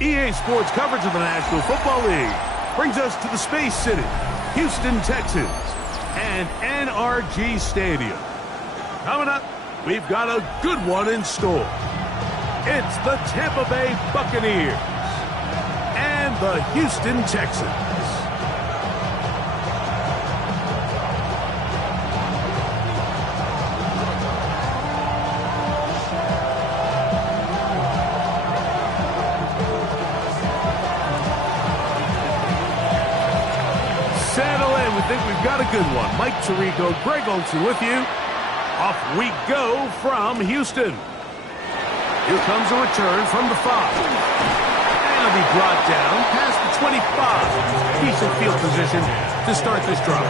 EA Sports coverage of the National Football League brings us to the Space City, Houston, Texas, and NRG Stadium. Coming up, we've got a good one in store. It's the Tampa Bay Buccaneers and the Houston Texans. Got a good one. Mike Tirico, Greg Olsen with you. Off we go from Houston. Here comes a return from the 5. And it'll be brought down past the 25. Decent field position to start this drive.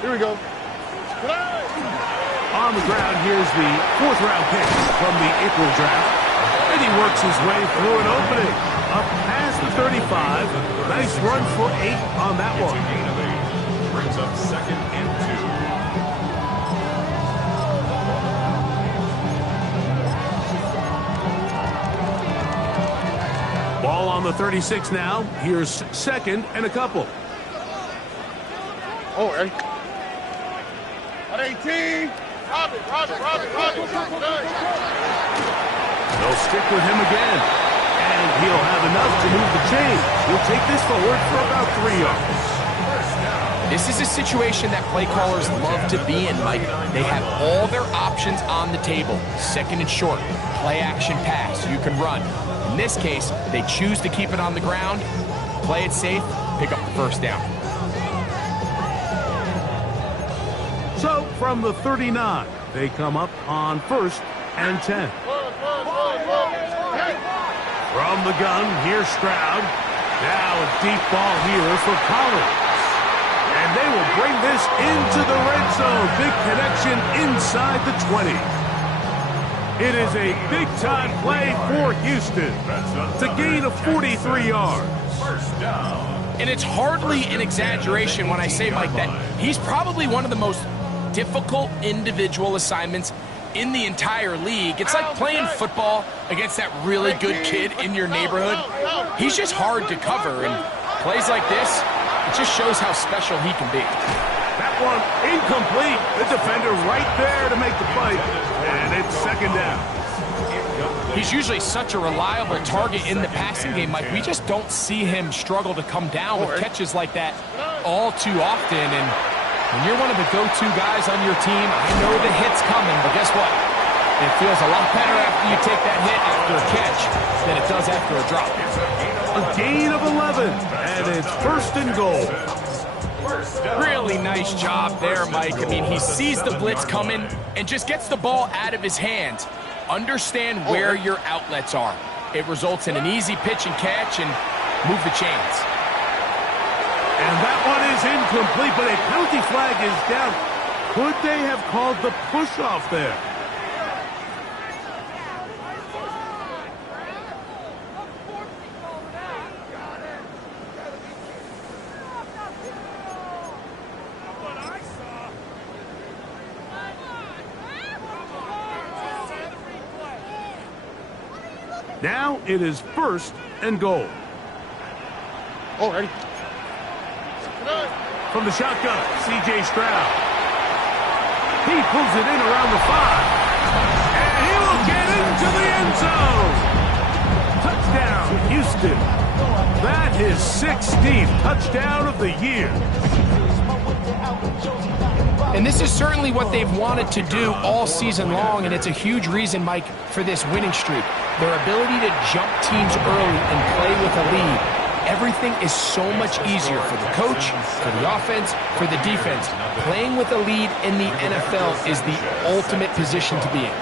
Here we go. On the ground, here's the 4th round pick from the April draft. And he works his way through an opening. Up past the 35. Nice run for 8 on that one. Brings up 2nd and 2. Ball on the 36 now. Here's 2nd and a couple. Oh, hey. 18. Robbie. They'll stick with him again. And he'll have enough to move the chains. He'll take this forward for about 3 yards. This is a situation that play callers love to be in, Mike. They have all their options on the table. 2nd and short, play action pass, you can run. In this case, they choose to keep it on the ground, play it safe, pick up the 1st down. So, from the 39, they come up on 1st and 10. From the gun, here's Stroud. Now a deep ball here for Collins. And they will bring this into the red zone. Big connection inside the 20. It is a big-time play for Houston. It's a gain of 43 yards. 1st down. And it's hardly an exaggeration when I say, Mike, that he's probably one of the most difficult individual assignments in the entire league. It's like playing football against that really good kid in your neighborhood. He's just hard to cover, and plays like this, it just shows how special he can be. That one incomplete. The defender right there to make the fight, and it's 2nd down. He's usually such a reliable target in the passing game, Mike. We just don't see him struggle to come down with catches like that all too often, and when you're one of the go-to guys on your team, I know the hit's coming, but guess what? It feels a lot better after you take that hit after a catch than it does after a drop. A gain of 11, and it's 1st and goal. Really nice job there, Mike. I mean, he sees the blitz coming and just gets the ball out of his hands. Understand where your outlets are. It results in an easy pitch and catch and move the chains. And that one is incomplete, but a penalty flag is down. Could they have called the push-off there? Now it is 1st and goal. Oh, ready. From the shotgun, C.J. Stroud. He pulls it in around the 5. And he will get into the end zone. Touchdown, Houston. That is 16th touchdown of the year. And this is certainly what they've wanted to do all season long, and it's a huge reason, Mike, for this winning streak. Their ability to jump teams early and play with a lead. Everything is so much easier for the coach, for the offense, for the defense. Playing with a lead in the NFL is the ultimate position to be in.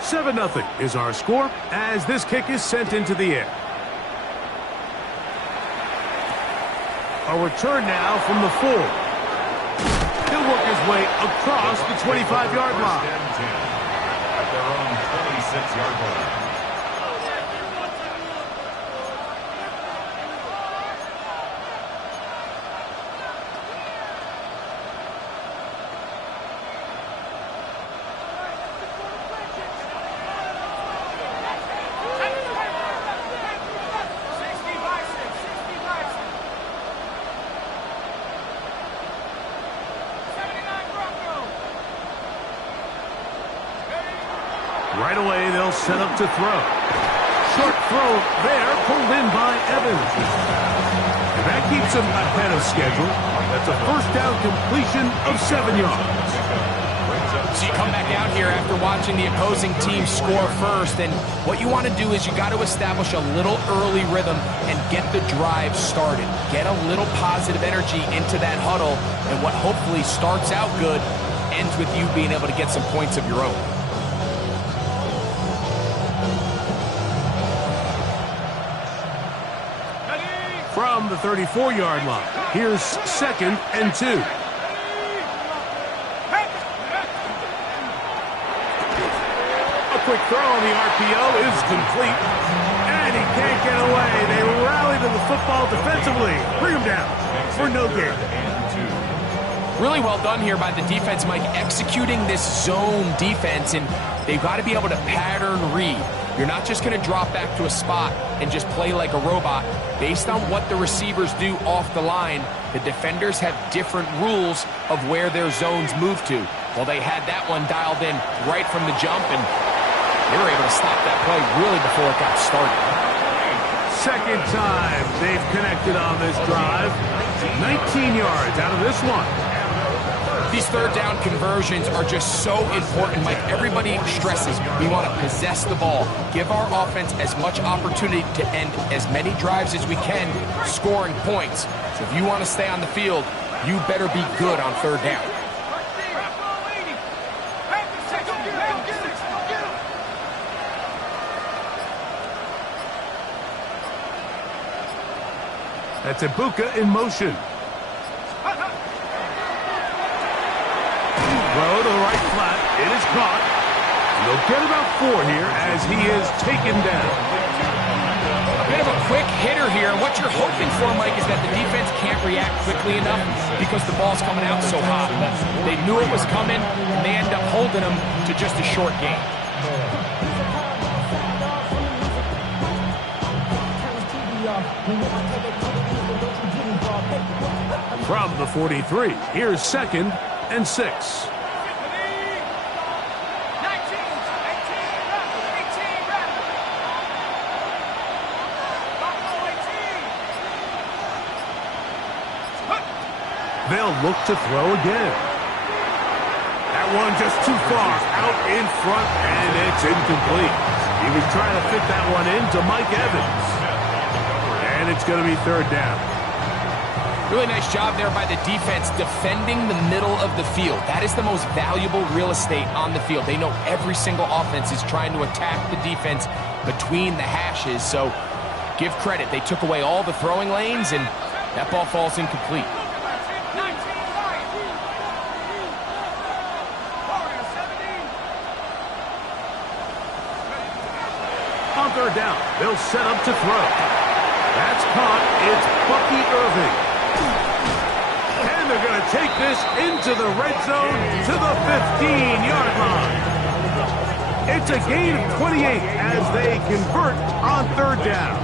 7-0 is our score as this kick is sent into the air. A return now from the 4. He'll work his way across the 25-yard line. At their own 26-yard line. Right away, they'll set up to throw. Short throw there, pulled in by Evans. And that keeps him ahead of schedule. That's a first down completion of 7 yards. So you come back out here after watching the opposing team score first, and what you want to do is you got to establish a little early rhythm and get the drive started. Get a little positive energy into that huddle, and what hopefully starts out good ends with you being able to get some points of your own. From the 34-yard line, here's 2nd and 2. A quick throw on the RPO is complete, and he can't get away. They rally to the football defensively. Bring him down for no gain. Really well done here by the defense, Mike, executing this zone defense, and they've got to be able to pattern read. You're not just going to drop back to a spot and just play like a robot. Based on what the receivers do off the line, the defenders have different rules of where their zones move to. Well, they had that one dialed in right from the jump, and they were able to stop that play really before it got started. Second time they've connected on this drive. 19 yards out of this one. These third down conversions are just so important, Mike. Everybody stresses we want to possess the ball, give our offense as much opportunity to end as many drives as we can, scoring points. So if you want to stay on the field, you better be good on third down. That's Ibuka in motion. Throw to the right flat. It is caught. They'll get about 4 here as he is taken down. A bit of a quick hitter here. What you're hoping for, Mike, is that the defense can't react quickly enough because the ball's coming out so hot. But they knew it was coming, and they end up holding him to just a short gain. From the 43, here's 2nd and 6. They'll look to throw again. That one just too far out in front, and it's incomplete. He was trying to fit that one into Mike Evans. And it's going to be 3rd down. Really nice job there by the defense defending the middle of the field. That is the most valuable real estate on the field. They know every single offense is trying to attack the defense between the hashes. So give credit. They took away all the throwing lanes, and that ball falls incomplete. On 3rd down, they'll set up to throw. That's caught. It's Bucky Irving. And they're going to take this into the red zone to the 15-yard line. It's a gain of 28 as they convert on third down.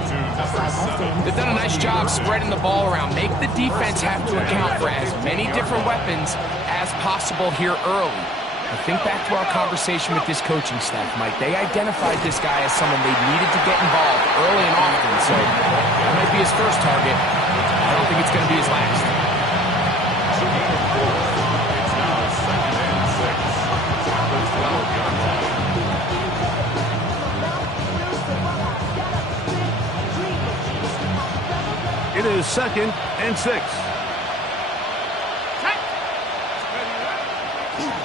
They've done a nice job spreading the ball around. Make the defense have to account for as many different weapons as possible here early. I think back to our conversation with this coaching staff, Mike. They identified this guy as someone they needed to get involved early and often, so that might be his first target. I don't think it's going to be his last. It is 2nd and 6.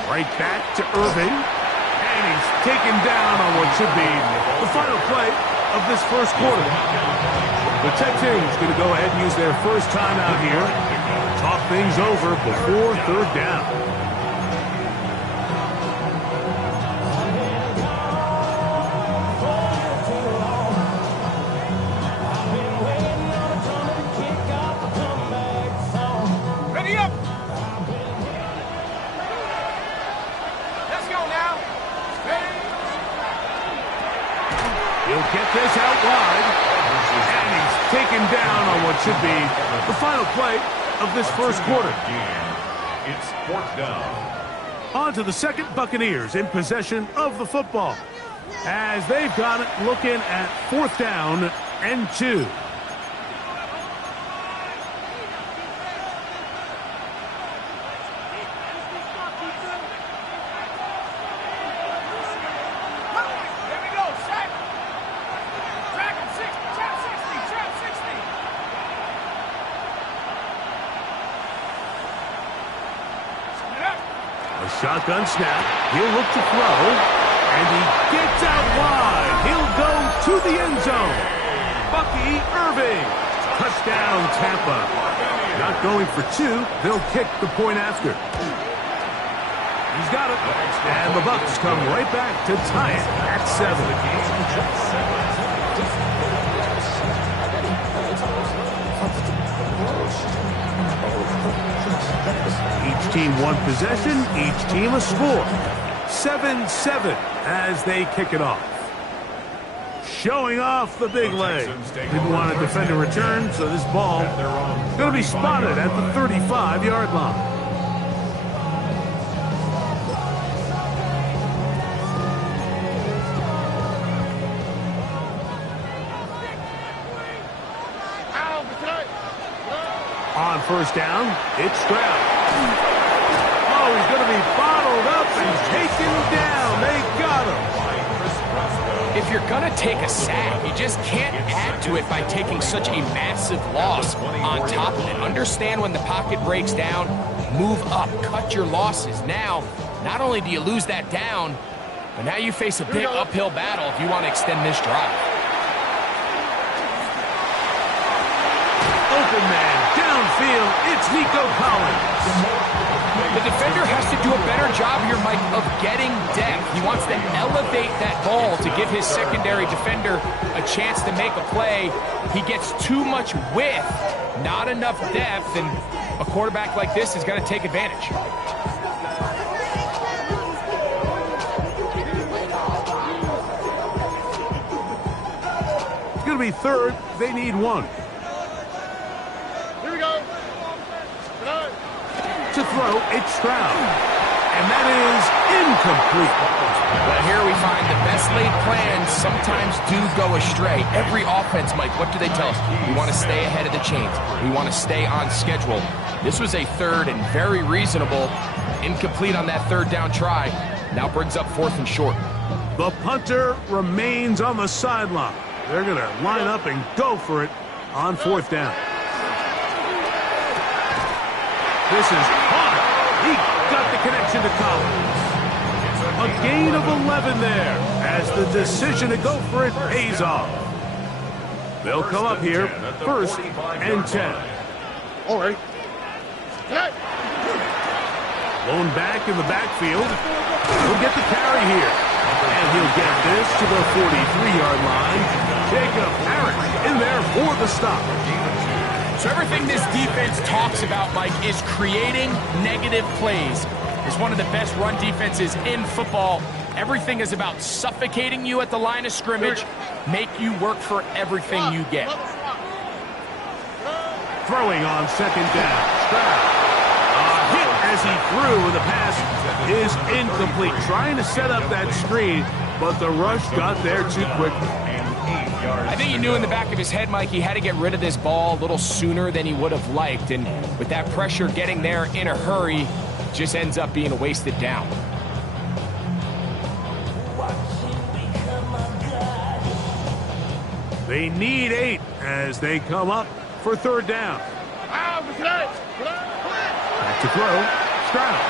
Right back to Irving. And he's taken down on what should be the final play of this first quarter. The Texans going to go ahead and use their first timeout here. Talk things over before third down. Get this out wide, and he's taken down on what should be the final play of this first quarter. It's 4th down. On to the second. Buccaneers in possession of the football as they've got it looking at 4th down and 2. Shotgun snap. He'll look to throw. And he gets out wide. He'll go to the end zone. Bucky Irving. Touchdown, Tampa. Not going for 2. They'll kick the point after. He's got it. And the Bucs come right back to tie it at 7. Each team one possession, each team a score. 7-7 as they kick it off. Showing off the big leg. Didn't want to defend a return, so this ball is going to be spotted at the 35-yard line. On first down, it's Stroud. Oh, he's going to be bottled up and taken down. They got him. If you're going to take a sack, you just can't add to it by taking such a massive loss on top of it. Understand when the pocket breaks down, move up, cut your losses. Now, not only do you lose that down, but now you face a big uphill battle if you want to extend this drive. Open man, downfield, it's Nico Collins. The defender has to do a better job here, Mike, of getting depth. He wants to elevate that ball to give his secondary defender a chance to make a play. He gets too much width, not enough depth, and a quarterback like this is going to take advantage. It's going to be third. They need 1. To throw, it's Stroud. And that is incomplete. Well, here we find the best laid plans sometimes do go astray. Every offense, Mike, what do they tell us? We want to stay ahead of the chains. We want to stay on schedule. This was a third and very reasonable. Incomplete on that third down try. Now brings up 4th and short. The punter remains on the sideline. They're going to line up and go for it on 4th down. This is caught. He got the connection to Collins. A gain of 11 there as the decision to go for it pays off. They'll come up here 1st and 10. All right. Blown back in the backfield. He'll get the carry here. And he'll get this to the 43-yard line. Jacob Harris in there for the stop. So everything this defense talks about, Mike, is creating negative plays. It's one of the best run defenses in football. Everything is about suffocating you at the line of scrimmage, make you work for everything you get. Throwing on second down. Stroud. A hit as he threw, and the pass is incomplete. Trying to set up that screen, but the rush got there too quickly. I think he knew in the back of his head, Mike, he had to get rid of this ball a little sooner than he would have liked. And with that pressure getting there in a hurry, just ends up being a wasted down. They need 8 as they come up for third down. Back to throw. Stroud.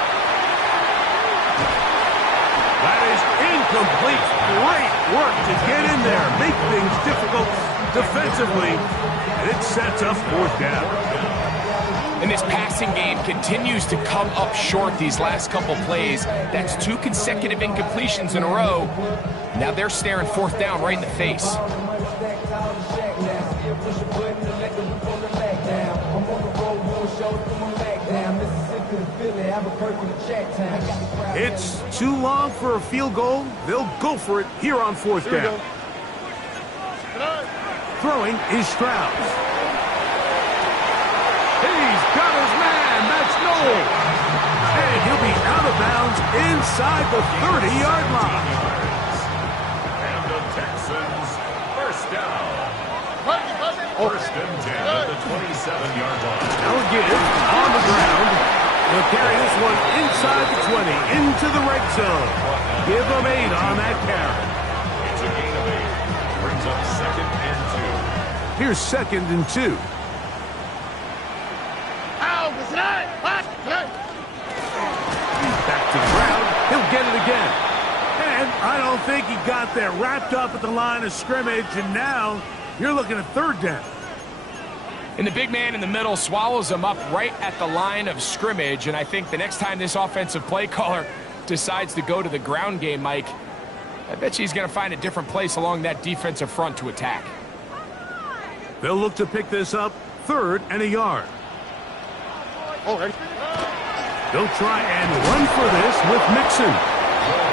That is incomplete. Great work to get in there, make things difficult defensively, and it sets up fourth down. And this passing game continues to come up short these last couple plays. That's 2 consecutive incompletions in a row. Now they're staring fourth down right in the face. It's too long for a field goal. They'll go for it here on fourth down. Throwing is Stroud. He's got his man. That's Noel. And he'll be out of bounds inside the 30-yard line. And the Texans, first down. First and 10 at the 27-yard line. Now again, on the ground. He'll carry this one inside the 20, into the red zone. Give him 8 on that carry. It's a gain of 8. Brings up second and 2. Here's second and 2. Back to the ground. He'll get it again. And I don't think he got there. Wrapped up at the line of scrimmage, and now you're looking at third down. And the big man in the middle swallows him up right at the line of scrimmage. And I think the next time this offensive play caller decides to go to the ground game, Mike, I bet you he's going to find a different place along that defensive front to attack. They'll look to pick this up, 3rd and a yard. They'll try and run for this with Mixon.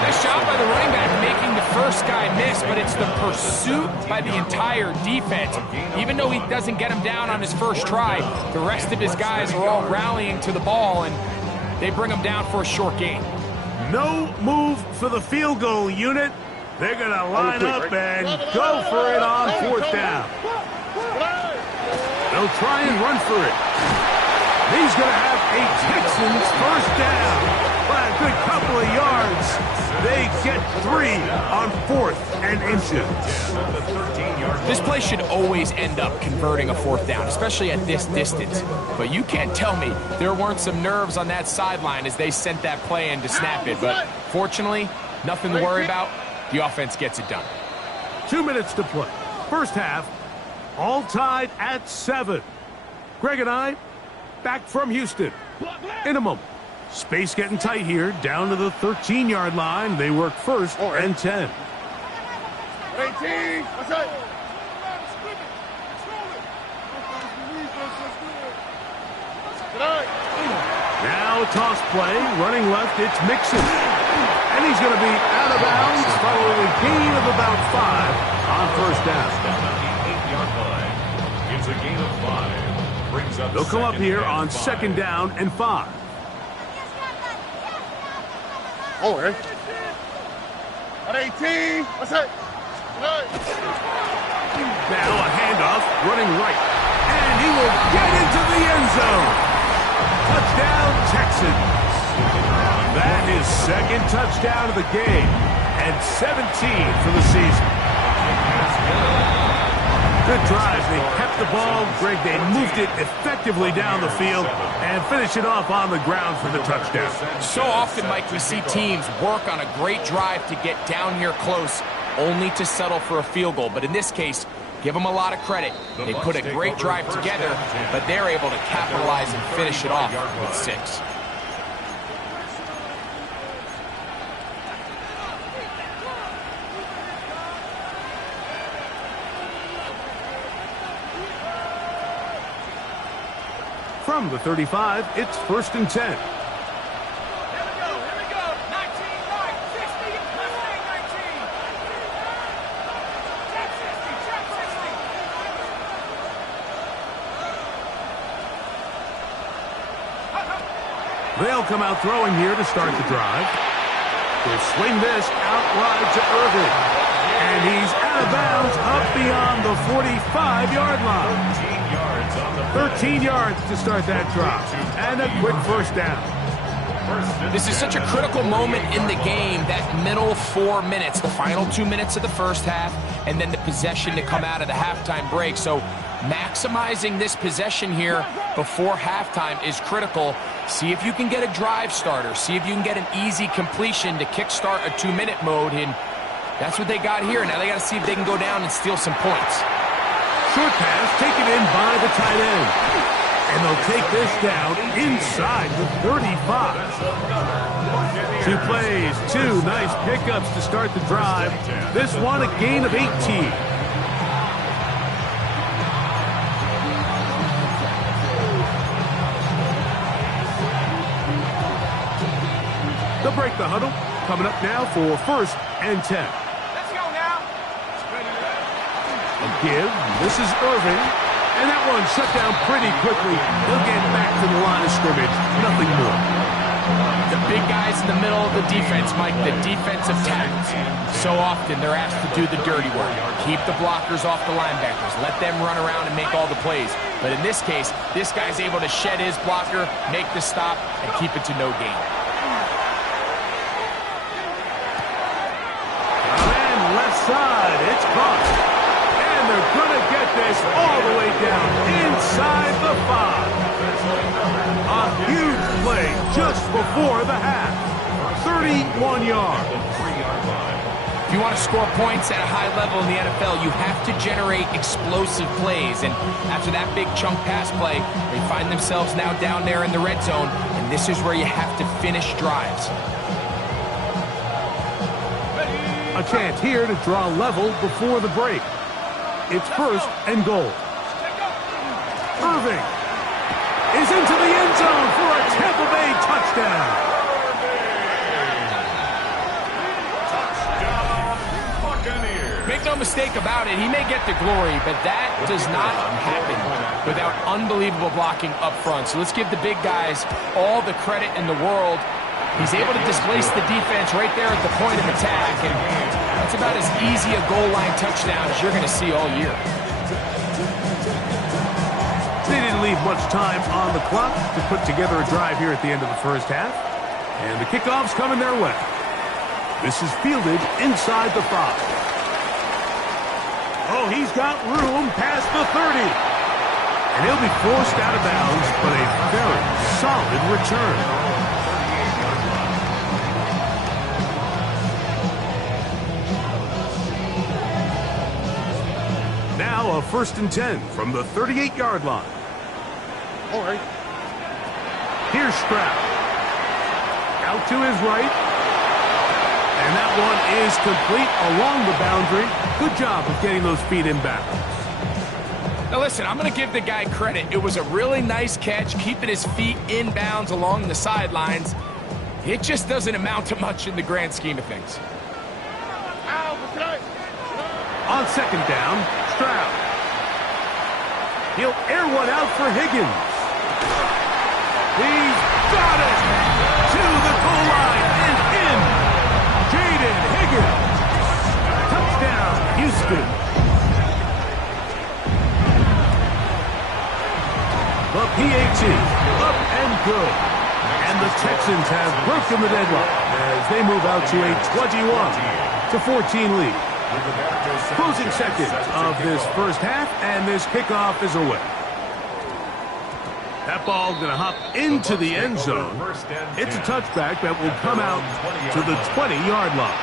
Nice job by the running back making the first guy miss, but it's the pursuit by the entire defense. Even though he doesn't get him down on his first try, the rest of his guys are all rallying to the ball, and they bring him down for a short gain. No move for the field goal unit. They're going to line up and go for it on fourth down. They'll try and run for it. He's going to have a Texans first down. By a good couple of yards. They get 3 on 4th and inches. This play should always end up converting a fourth down, especially at this distance. But you can't tell me there weren't some nerves on that sideline as they sent that play in to snap it. But fortunately, nothing to worry about. The offense gets it done. 2 minutes to play. First half, all tied at 7. Greg and I, back from Houston in a moment. Space getting tight here, down to the 13-yard line. They work 1st and 10. 18. What's up? Now a toss play, running left, it's Mixon. And he's going to be out of bounds following a gain of about 5 on first down. It's a gain of 5. Brings up They'll come up here on 2nd down and 5. At 18. What's up? Now a handoff, running right. And he will get into the end zone. Touchdown, Texans. That is 2nd touchdown of the game. And 17 for the season. Good drive. They kept the ball. Greg, they moved it effectively down the field and finish it off on the ground for the touchdown. So often, Mike, we see teams work on a great drive to get down here close, only to settle for a field goal. But in this case, give them a lot of credit. They put a great drive together, but they're able to capitalize and finish it off with 6. From the 35, it's 1st and 10. They'll come out throwing here to start the drive. They'll swing this out wide to Irving. And he's out of bounds up beyond the 45-yard line. 13 yards to start that drive. And a quick first down. This is such a critical moment in the game, that middle 4 minutes, the final 2 minutes of the first half, and then the possession to come out of the halftime break. So maximizing this possession here before halftime is critical. See if you can get a drive starter. See if you can get an easy completion to kickstart a 2-minute mode. And that's what they got here. Now they got to see if they can go down and steal some points. Short pass taken in by the tight end. And they'll take this down inside the 35. 2 plays, 2 nice pickups to start the drive. This one a gain of 18. They'll break the huddle. Coming up now for 1st and 10. Let's go now. A give. This is Irving. And that one shut down pretty quickly. They'll get back to the line of scrimmage. Nothing more. The big guys in the middle of the defense, Mike, the defensive tackles. So often they're asked to do the dirty work. Keep the blockers off the linebackers. Let them run around and make all the plays. But in this case, this guy's able to shed his blocker, make the stop, and keep it to no gain. And left side, it's caught. And they're going to get this all the way down inside the 5. A huge play just before the half. 31 yards. If you want to score points at a high level in the NFL, you have to generate explosive plays. And after that big chunk pass play, they find themselves now down there in the red zone. And this is where you have to finish drives. A chance here to draw level before the break. It's 1st and goal. Irving is into the end zone for a Tampa Bay touchdown. Touchdown, Buccaneers. Make no mistake about it, he may get the glory, but that does not happen without unbelievable blocking up front. So let's give the big guys all the credit in the world. He's able to displace the defense right there at the point of attack, and that's about as easy a goal line touchdown as you're going to see all year. They didn't leave much time on the clock to put together a drive here at the end of the first half. And the kickoff's coming their way. This is fielded inside the 5. Oh, he's got room past the 30. And he'll be forced out of bounds, but a very solid return. Now a 1st and 10 from the 38-yard line. All right. Here's Stroud. Out to his right. And that one is complete along the boundary. Good job of getting those feet in bounds. Now listen, I'm going to give the guy credit. It was a really nice catch, keeping his feet in bounds along the sidelines. It just doesn't amount to much in the grand scheme of things. On 2nd down, Stroud. He'll air one out for Higgins. He's got it to the goal line and in. Jaden Higgins. Touchdown, Houston. The PAT up and good. And the Texans have broken the deadlock as they move out to a 21-14 lead. Closing seconds of this first half, and this kickoff is away. That ball going to hop into the end zone. It's a touchback that will come out to the 20-yard line.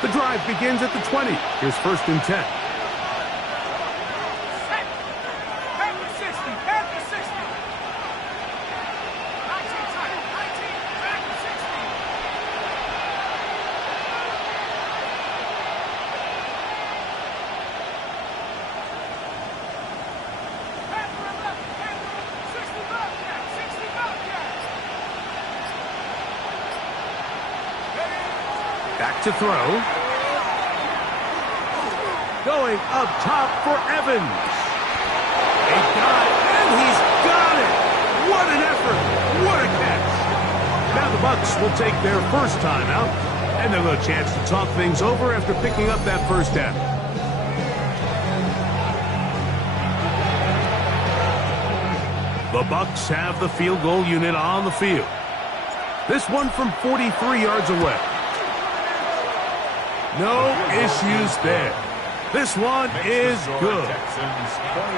The drive begins at the 20. Here's 1st and 10. Back to throw. Going up top for Evans. A dive, and he's got it. Bucs will take their first timeout, and they'll have a chance to talk things over after picking up that first down. The Bucs have the field goal unit on the field. This one from 43 yards away. No issues there. This one is good.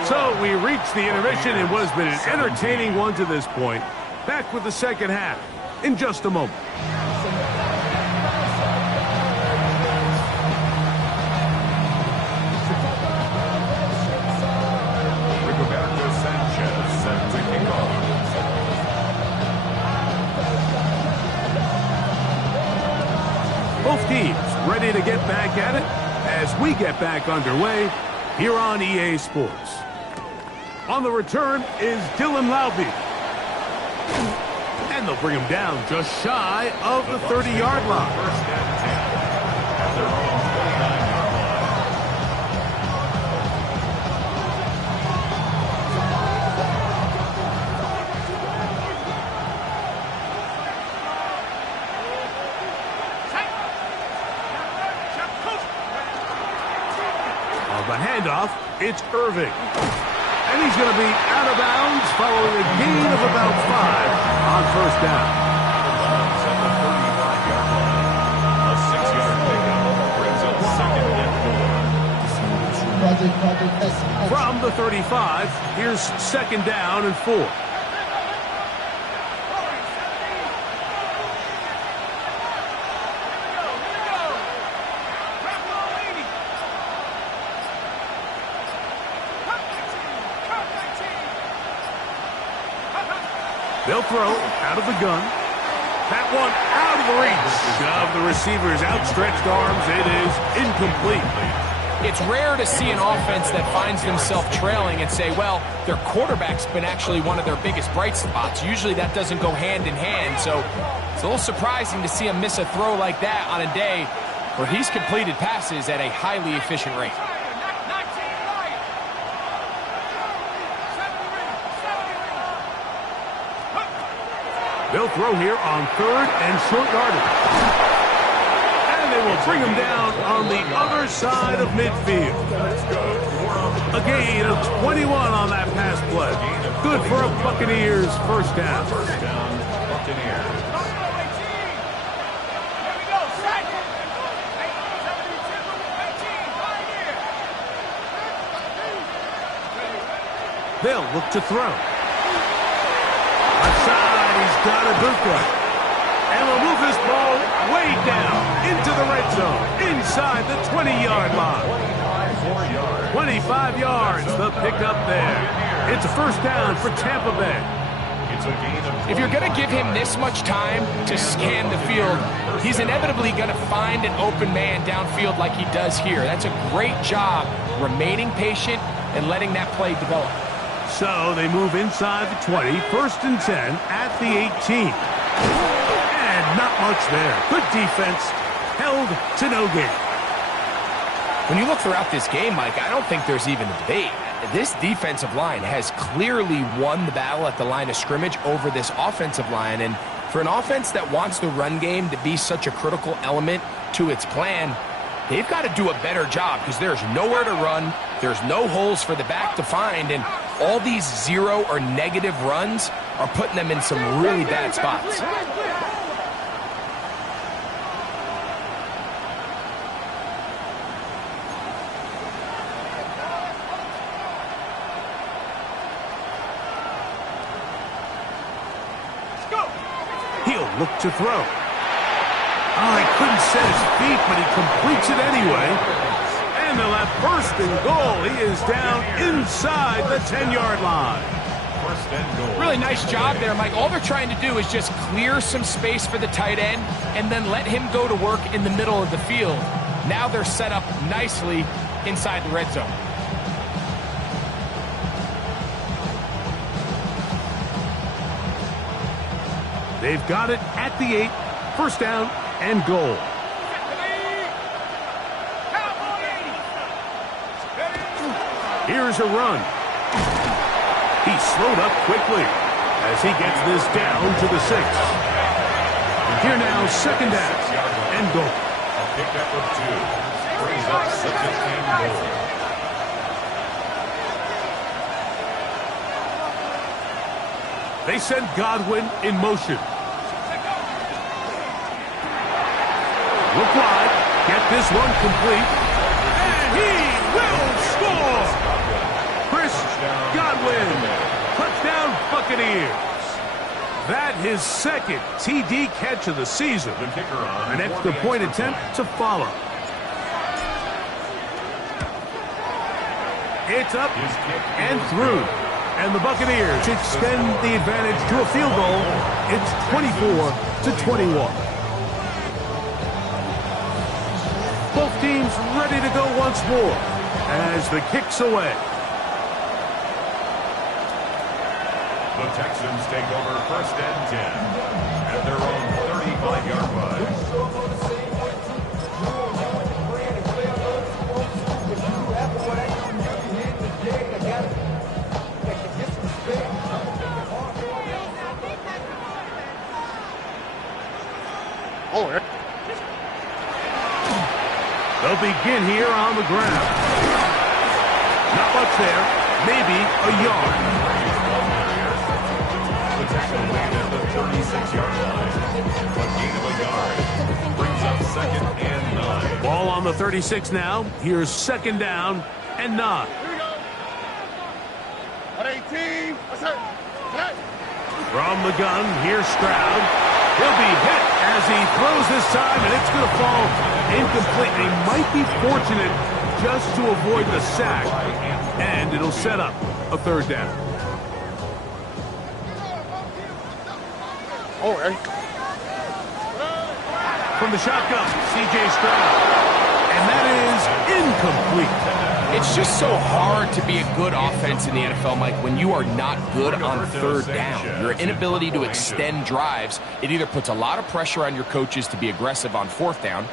So we reach the intermission in what has been an entertaining one to this point. Back with the second half in just a moment. Both teams ready to get back at it as we get back underway here on EA Sports. On the return is Dylan Loudby. And they'll bring him down just shy of the 30-yard line. First and 10 at their own 29-yard On the handoff, it's Irving. And he's going to be out of bounds following a gain of about 5 on first down. At the 35-yard line. A 6-yard pickup brings up second and 4. From the 35, here's second down and 4. They'll throw out of the gun. That one out of the reach of the receiver's outstretched arms. It is incomplete. It's rare to see an offense that finds themselves trailing and say, well, their quarterback's been actually one of their biggest bright spots. Usually that doesn't go hand in hand, so it's a little surprising to see him miss a throw like that on a day where he's completed passes at a highly efficient rate. They'll throw here on third and short yardage. And they will bring him down on the other side of midfield. A gain of 21 on that pass play. Good for a Buccaneers first down. First down, Buccaneers. They'll look to throw. Outside. He's got Ibuka. And will move this ball way down into the red zone, inside the 20-yard line. 25 yards, the pickup there. It's a first down for Tampa Bay. It's a gain of 20. If you're going to give him this much time to scan the field, he's inevitably going to find an open man downfield like he does here. That's a great job remaining patient and letting that play develop. So they move inside the 20, first and 10 at the 18. And not much there. Good defense, held to no gain. When you look throughout this game, Mike, I don't think there's even a debate. This defensive line has clearly won the battle at the line of scrimmage over this offensive line. And for an offense that wants the run game to be such a critical element to its plan, they've got to do a better job because there's nowhere to run. There's no holes for the back to find. And all these zero or negative runs are putting them in some really bad spots. He'll look to throw. Oh, he couldn't set his feet, but he completes it anyway. And they'll have first and goal. He is down inside the 10-yard line. First and goal. Really nice job there, Mike. All they're trying to do is just clear some space for the tight end and then let him go to work in the middle of the field. Now they're set up nicely inside the red zone. They've got it at the 8, first down and goal. Here's a run. He slowed up quickly as he gets this down to the 6. Here now, second down and goal. A pickup of 2. Brings up second and goal. They send Godwin in motion. Look wide. Get this one complete. And he will score! Chris Godwin. Touchdown Buccaneers. That his second TD catch of the season. The kicker on An extra point attempt to follow. It's up and through. And the Buccaneers extend the advantage to a field goal. It's 24-21. Both teams ready to go once more as the kick's away. The Texans take over first and 10 at their own 35-yard line. They'll begin here on the ground. Not much there. Maybe a yard. The tackle made at the 36-yard line. A gain of a yard. Brings up second and 9. Ball on the 36 now. Here's second down and 9. Here we go. 118. What's that? From the gun, here's Stroud. He'll be hit as he throws this time, and it's going to fall incomplete. He might be fortunate just to avoid the sack, and it'll set up a third down. All right. From the shotgun, C.J. Stroud, and that is incomplete. It's just so hard to be a good offense in the NFL, Mike, when you are not good on third down. Your inability to extend drives, it either puts a lot of pressure on your coaches to be aggressive on fourth down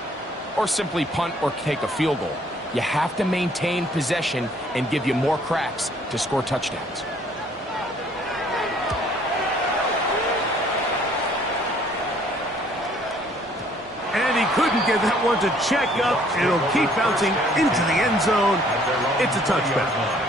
or simply punt or take a field goal. You have to maintain possession and give you more cracks to score touchdowns. And he couldn't get that one to check up. It'll keep bouncing into the end zone. It's a touchback.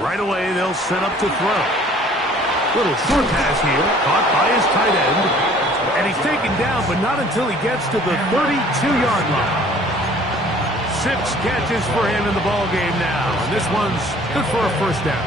Right away, they'll set up to throw. Little short pass here, caught by his tight end. And he's taken down, but not until he gets to the 32-yard line. 6 catches for him in the ballgame now. And this one's good for a first down.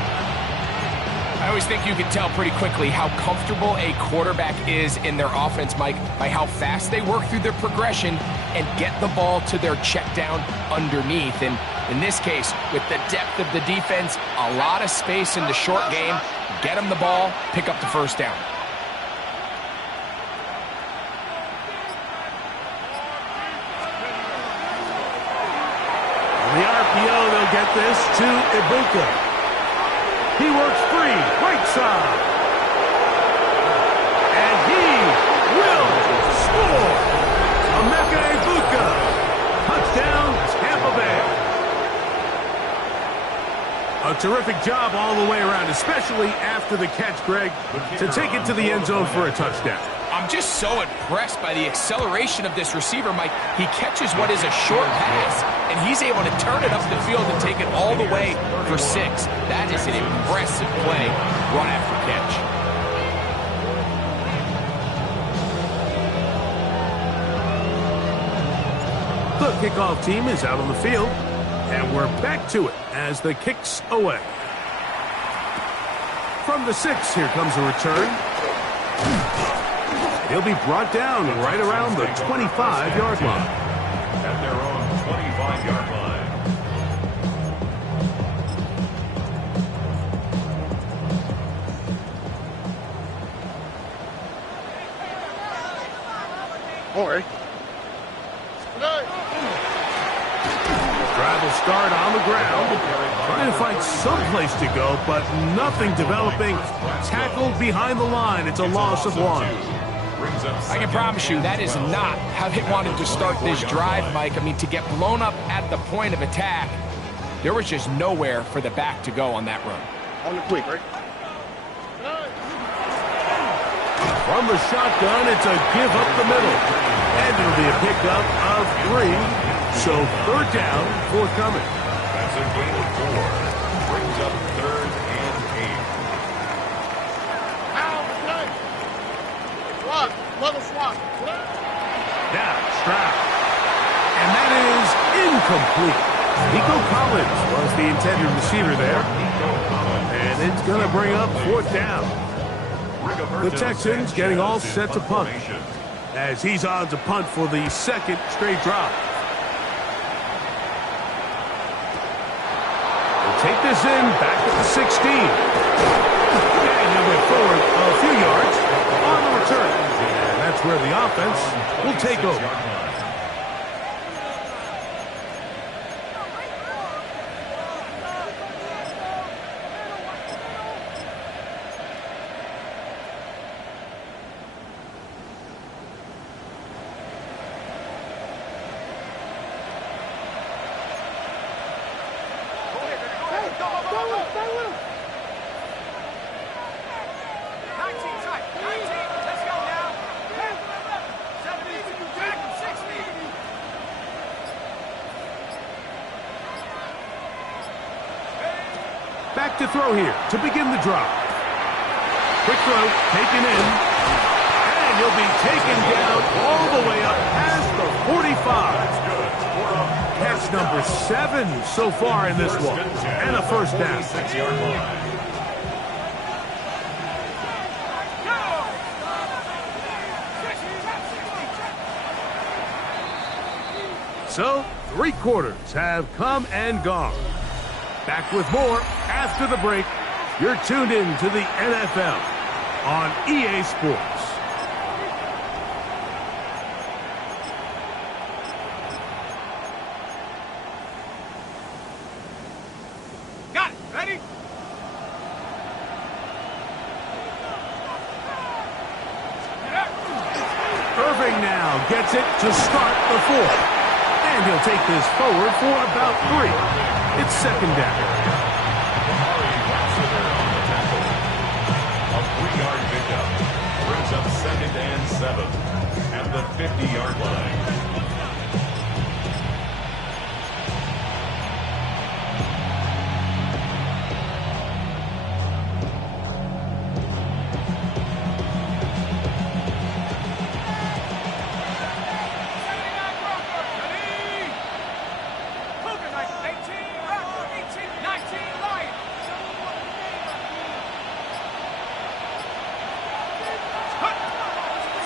I always think you can tell pretty quickly how comfortable a quarterback is in their offense, Mike, by how fast they work through their progression and get the ball to their check down underneath. And in this case, with the depth of the defense, a lot of space in the short game, get them the ball, pick up the first down. On the RPO, they'll get this to Ibuka. He works free, right side. And he will score. Emeka Ibuka. Touchdown, Tampa Bay. A terrific job all the way around, especially after the catch, Greg, to take it to the end zone for a touchdown. I'm just so impressed by the acceleration of this receiver, Mike. He catches what is a short pass, and he's able to turn it up the field and take it all the way for 6. That is an impressive play, run after catch. The kickoff team is out on the field, and we're back to it as the kick's away. From the 6, here comes a return. He'll be brought down right around the 25-yard line. At their own 25 26-yard line. All right. Drive will start on the ground. Trying to find some place to go, but nothing developing. Tackled behind the line. It's a loss of 1. I can promise you that is not how they wanted to start this drive, Mike. I mean, to get blown up at the point of attack, there was just nowhere for the back to go on that run. On the quick, right? From the shotgun, it's a give up the middle. And it'll be a pickup of 3. So 3rd down forthcoming. That's a gain of 4. Brings up 3rd and 8. Swap. Level swap. Now, Stroud. And that is incomplete. Nico Collins was the intended receiver there. And it's going to bring up 4th down. The Texans getting all set to punt, as he's on to punt for the 2nd straight drive. We'll take this in back at the 16. And he'll get forward a few yards on the return. And that's where the offense will take over. Back to throw here to begin the drive. Quick throw, taken in. And he'll be taken down all the way up past the 45. Catch number 7 so far in this one. And a 1st down. 6-yard line. So, 3 quarters have come and gone. Back with more after the break. You're tuned in to the NFL on EA Sports. Got it. Ready? Irving now gets it to start the 4th. And he'll take this forward for about 3. It's 2nd down. A 3-yard pickup brings up 2nd and 7 at the 50-yard line.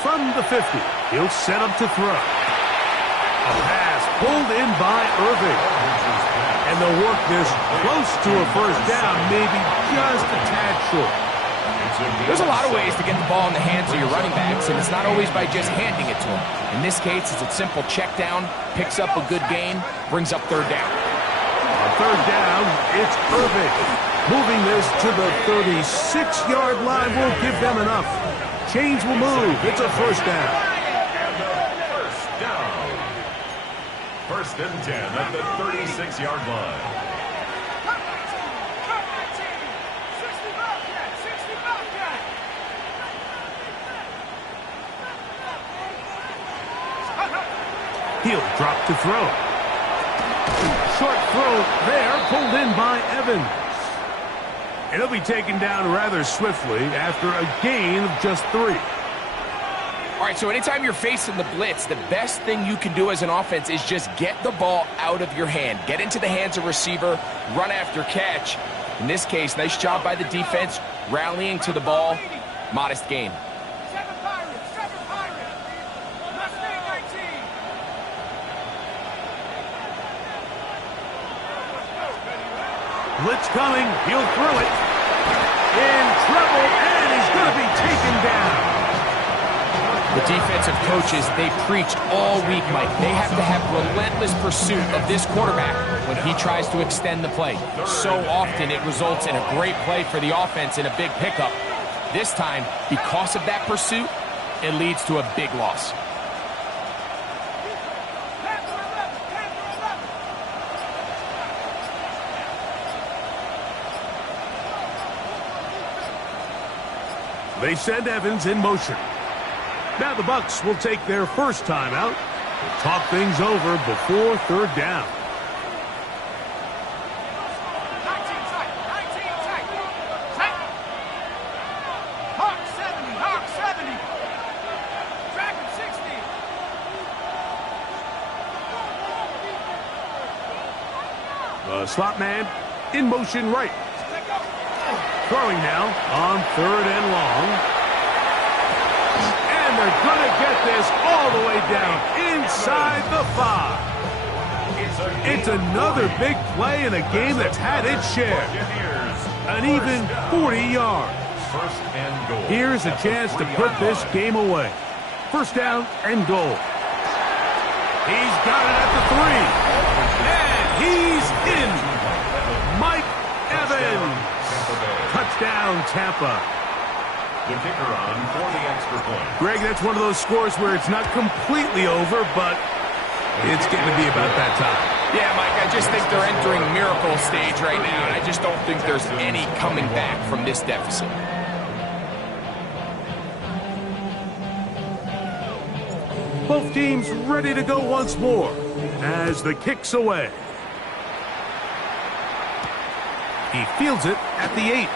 From the 50, he'll set up to throw. A pass pulled in by Irving. And they'll work this close to a 1st down, maybe just a tad short. There's a lot of ways to get the ball in the hands of your running backs, and it's not always by just handing it to them. In this case, it's a simple check down, picks up a good gain, brings up 3rd down. On 3rd down, it's Irving. Moving this to the 36-yard line will give them enough. Chains will move. It's a 1st down. And a 1st down. 1st and 10 at the 36-yard line. He'll drop to throw. Short throw there, pulled in by Evans. And he'll be taken down rather swiftly after a gain of just 3. All right, so anytime you're facing the blitz, the best thing you can do as an offense is just get the ball out of your hand. Get into the hands of receiver, run after catch. In this case, nice job by the defense, rallying to the ball. Modest gain. Blitz coming. He'll throw it. In trouble, and he's going to be taken down. The defensive coaches, they preached all week, Mike. They have to have relentless pursuit of this quarterback when he tries to extend the play. So often it results in a great play for the offense and a big pickup. This time, because of that pursuit, it leads to a big loss. They send Evans in motion. Now the Bucs will take their first timeout to talk things over before third down. 19 tight. Tight. Hawk 70. Dragon 60. The slot man in motion right. Throwing now on third and long. And they're going to get this all the way down inside the 5. It's another big play in a game that's had its share. An even 40 yards. Here's a chance to put this game away. First down and goal. He's got it at the 3. And he's in. Mike Evans. Touchdown, Tampa. The kicker on for the extra point. Greg, that's one of those scores where it's not completely over, but it's getting to be about that time. Yeah, Mike, I just think they're entering miracle stage right now, and I just don't think there's any coming back from this deficit. Both teams ready to go once more as the kick's away. He fields it at the 8.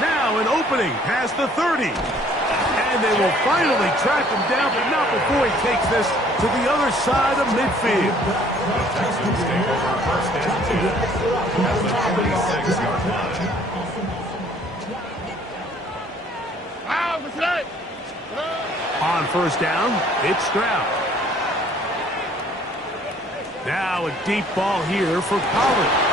Now an opening past the 30. And they will finally track him down, but not before he takes this to the other side of midfield. The Texans take over first and 10 at the 26-yard line. On first down, it's Stroud. Now a deep ball here for Collins.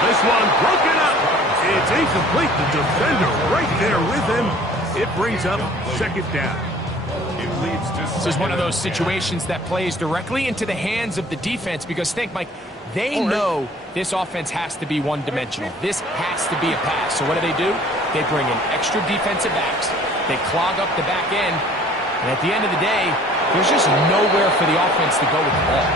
This one broken up. It's incomplete. The defender right there with him. It brings up second down. This is one of those situations that plays directly into the hands of the defense because think, Mike, they know this offense has to be one-dimensional. This has to be a pass. So what do? They bring in extra defensive backs. They clog up the back end. And at the end of the day, there's just nowhere for the offense to go with the ball.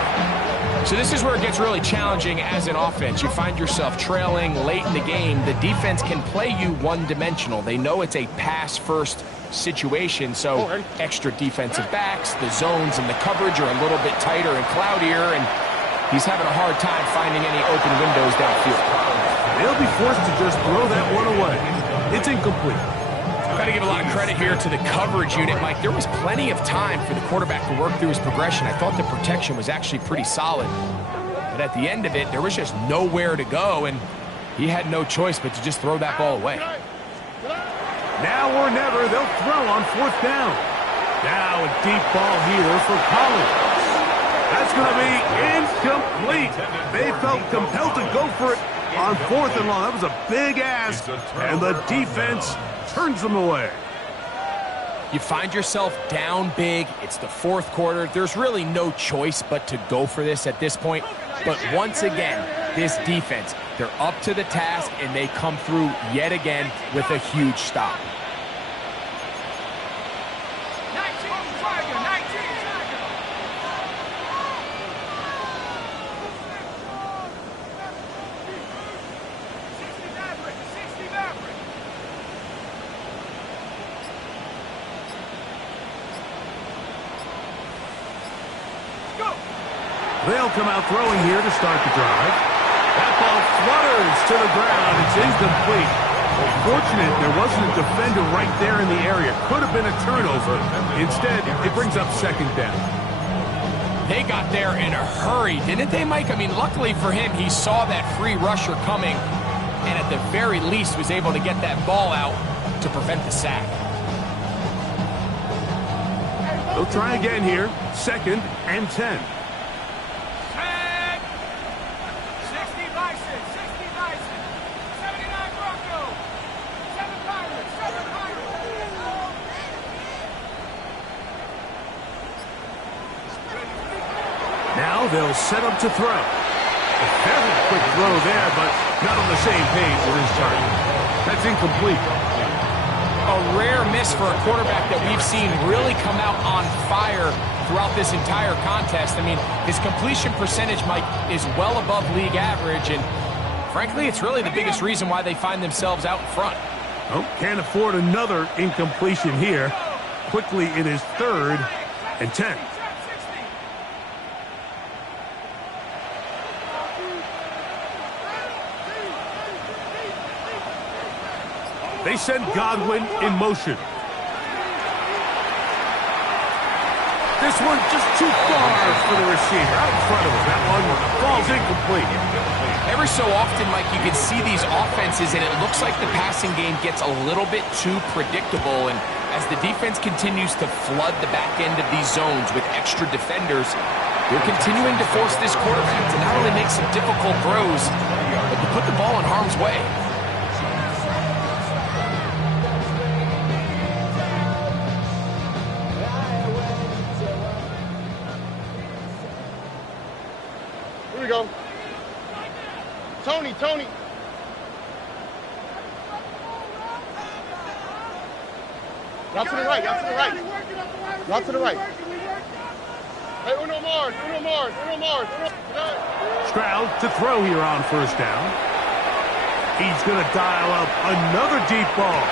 So this is where it gets really challenging as an offense. You find yourself trailing late in the game. The defense can play you one-dimensional. They know it's a pass-first situation, so extra defensive backs, the zones and the coverage are a little bit tighter and cloudier, and he's having a hard time finding any open windows downfield. They'll be forced to just throw that one away. It's incomplete. Got to give a lot of credit here to the coverage unit, Mike. There was plenty of time for the quarterback to work through his progression. I thought the protection was actually pretty solid. But at the end of it, there was just nowhere to go, and he had no choice but to just throw that ball away. Now or never, they'll throw on fourth down. Now a deep ball here for Collins. That's going to be incomplete. They felt compelled to go for it on fourth and long. That was a big ask, and the defense turns them away. You find yourself down big. It's the fourth quarter. There's really no choice but to go for this at this point. But once again, this defense, they're up to the task, and they come through yet again with a huge stop. 19 Tiger. They'll come out throwing here to start the drive. That ball flutters to the ground. It's incomplete. Fortunate there wasn't a defender right there in the area. Could have been a turnover. Instead, it brings up second down. They got there in a hurry, didn't they, Mike? I mean, luckily for him, he saw that free rusher coming and at the very least was able to get that ball out to prevent the sack. They'll try again here. Second and 10. they'll set up to throw. A very quick throw there, but not on the same page with his target. That's incomplete. A rare miss for a quarterback that we've seen really come out on fire throughout this entire contest. I mean, his completion percentage, Mike, is well above league average, and frankly, it's really the biggest reason why they find themselves out in front. Oh, can't afford another incompletion here. Quickly, it is 3rd and 10. They send Godwin in motion. This one just too far for the receiver. Out in front of him. That one falls incomplete. Every so often, Mike, you can see these offenses, and it looks like the passing game gets a little bit too predictable. And as the defense continues to flood the back end of these zones with extra defenders, they're continuing to force this quarterback to not only make some difficult throws, but to put the ball in harm's way. Here we go. Tony. Out to the right. Out to the right. Hey, Uno Mars. Stroud to throw here on 1st down. He's going to dial up another deep ball.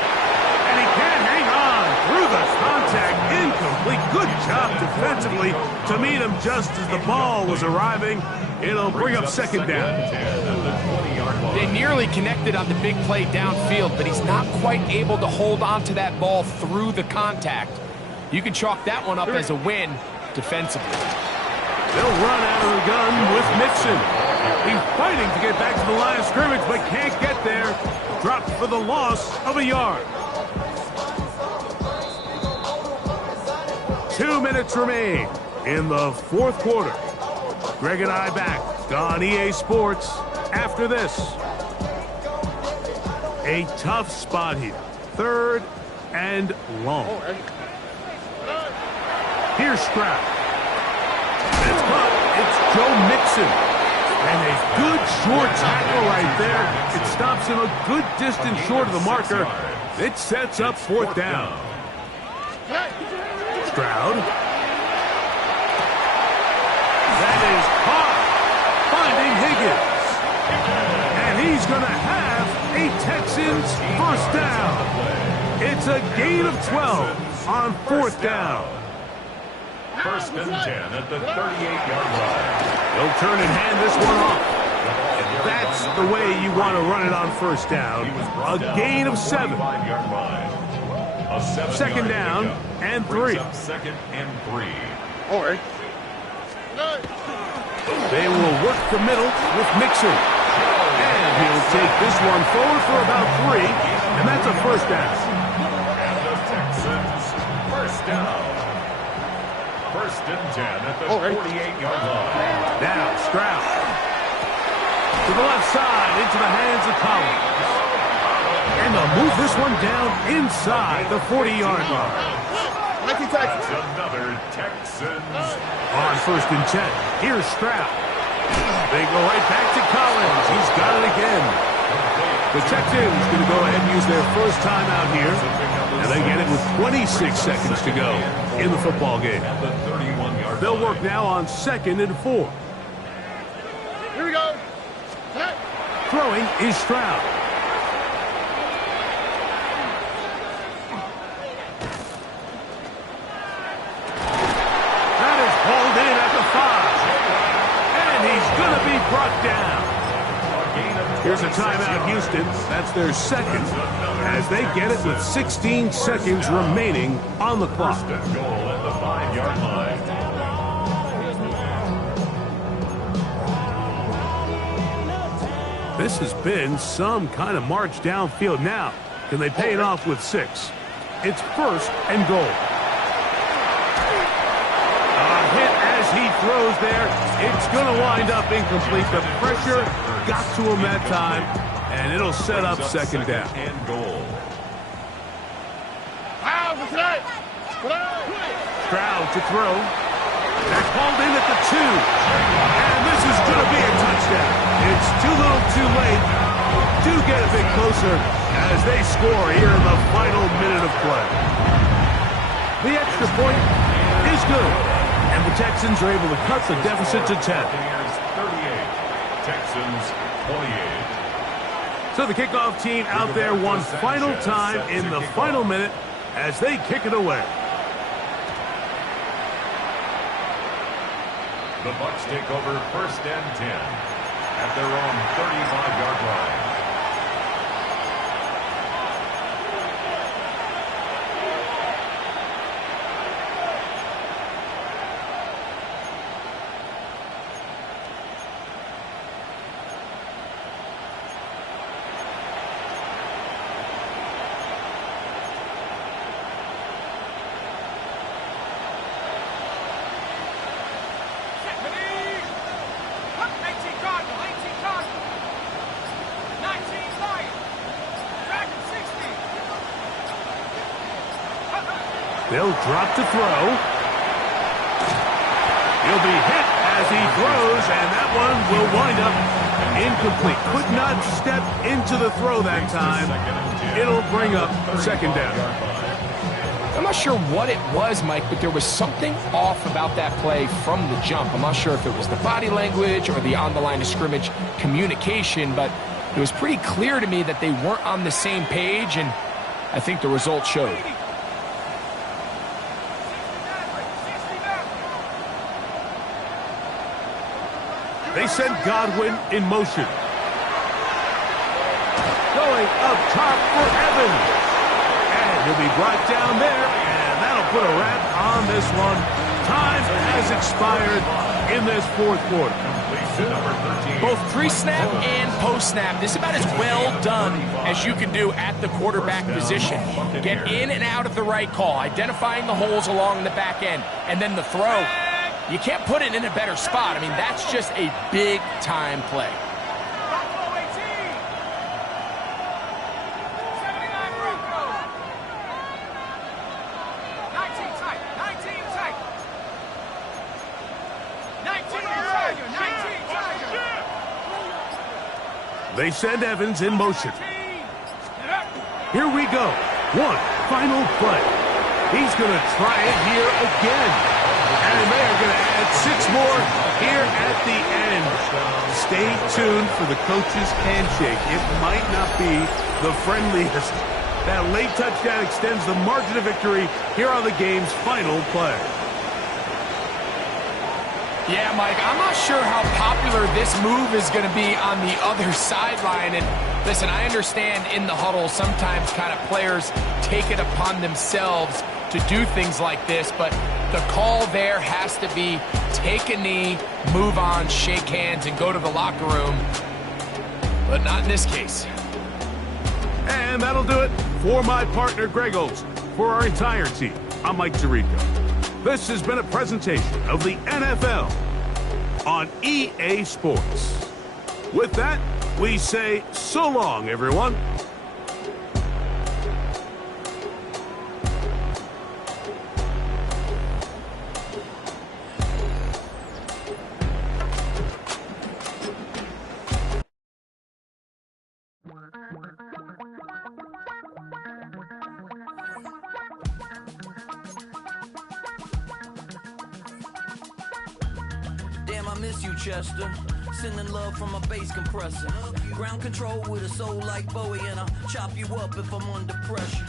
And he can't hang on through the contact. Incomplete. Good job defensively to meet him just as the ball was arriving. It'll bring up 2nd down. They nearly connected on the big play downfield, but he's not quite able to hold on to that ball through the contact. You can chalk that one up as a win defensively. They'll run out of the gun with Mixon. He's fighting to get back to the line of scrimmage, but can't get there. Dropped for the loss of a yard. 2 minutes remain in the 4th quarter. Greg and I back on EA Sports after this. A tough spot here. 3rd and long. Here's Stroud. It's caught. It's Joe Mixon. And a good short tackle right there. It stops him a good distance short of the marker. It sets up 4th down. Stroud. That is caught. Finding Higgins. And he's going to have a Texans 1st down. It's a gain of 12 on 4th down. 1st and 10 at the 38-yard line. They'll turn and hand this one off. And that's the way you want to run it on 1st down. A gain of 7. 2nd down and 3. 2nd and 3. All right. They will work the middle with Mixon. And he'll take this one forward for about 3. And that's a 1st down. And the Texans 1st down. 1st and 10 at the 48-yard line. Now Stroud. To the left side, into the hands of Collins. And they'll move this one down inside the 40-yard line. That's another Texans. On 1st and 10, here's Stroud. They go right back to Collins. He's got it again. The Texans going to go ahead and use their 1st time out here. And they get it with 26 seconds to go in the football game. They'll work now on 2nd and 4. Here we go. Throwing is Stroud. That is hauled in at the 5. And he's going to be brought down. Here's a timeout, Houston. That's their 2nd, as they get it with 16 seconds remaining on the clock. 1st and goal at the 5-yard line. This has been some kind of march downfield. Now, can they pay it off with 6? It's 1st and goal. A hit as he throws there. It's going to wind up incomplete. The pressure got to him that time, and it'll set up 2nd down. And goal. Stroud to throw. They're called in at the 2. And this is going to be a touchdown. It's too little too late. Do get a bit closer as they score here in the final minute of play. The extra point is good. And the Texans are able to cut the deficit to 10. 38. Texans 28. So the kickoff team out there one final time in the final minute as they kick it away. The Bucs take over 1st and 10 at their own 35-yard line. They'll drop to throw. He'll be hit as he throws, and that one will wind up incomplete. Could not step into the throw that time. It'll bring up 2nd down. I'm not sure what it was, Mike, but there was something off about that play from the jump. I'm not sure if it was the body language or the on-the-line of scrimmage communication, but it was pretty clear to me that they weren't on the same page, and I think the result showed. They send Godwin in motion. Going up top for Evans. And he'll be brought down there, and that'll put a wrap on this one. Time has expired in this 4th quarter. Both pre-snap and post-snap, this is about as well done as you can do at the quarterback position. Get in and out of the right call, identifying the holes along the back end, and then the throw. You can't put it in a better spot. I mean, that's just a big-time play. Buffalo 18. 79 Broncos. 19 tight. 19 tight. 19 Tiger. 19 Tiger. They send Evans in motion. Here we go. One final play. He's going to try it here again. And they are going to add 6 more here at the end. Stay tuned for the coach's handshake. It might not be the friendliest. That late touchdown extends the margin of victory here on the game's final play. Yeah, Mike, I'm not sure how popular this move is going to be on the other sideline. And listen, I understand in the huddle sometimes kind of players take it upon themselves to do things like this, but the call there has to be take a knee, move on, shake hands, and go to the locker room. But not in this case. And that'll do it for my partner, Greg Olson. For our entire team, I'm Mike Tirico. This has been a presentation of the NFL on EA Sports. With that, we say so long, everyone. Damn, I miss you, Chester. Sending love from a bass compressor. Ground control with a soul like Bowie, and I'll chop you up if I'm under pressure.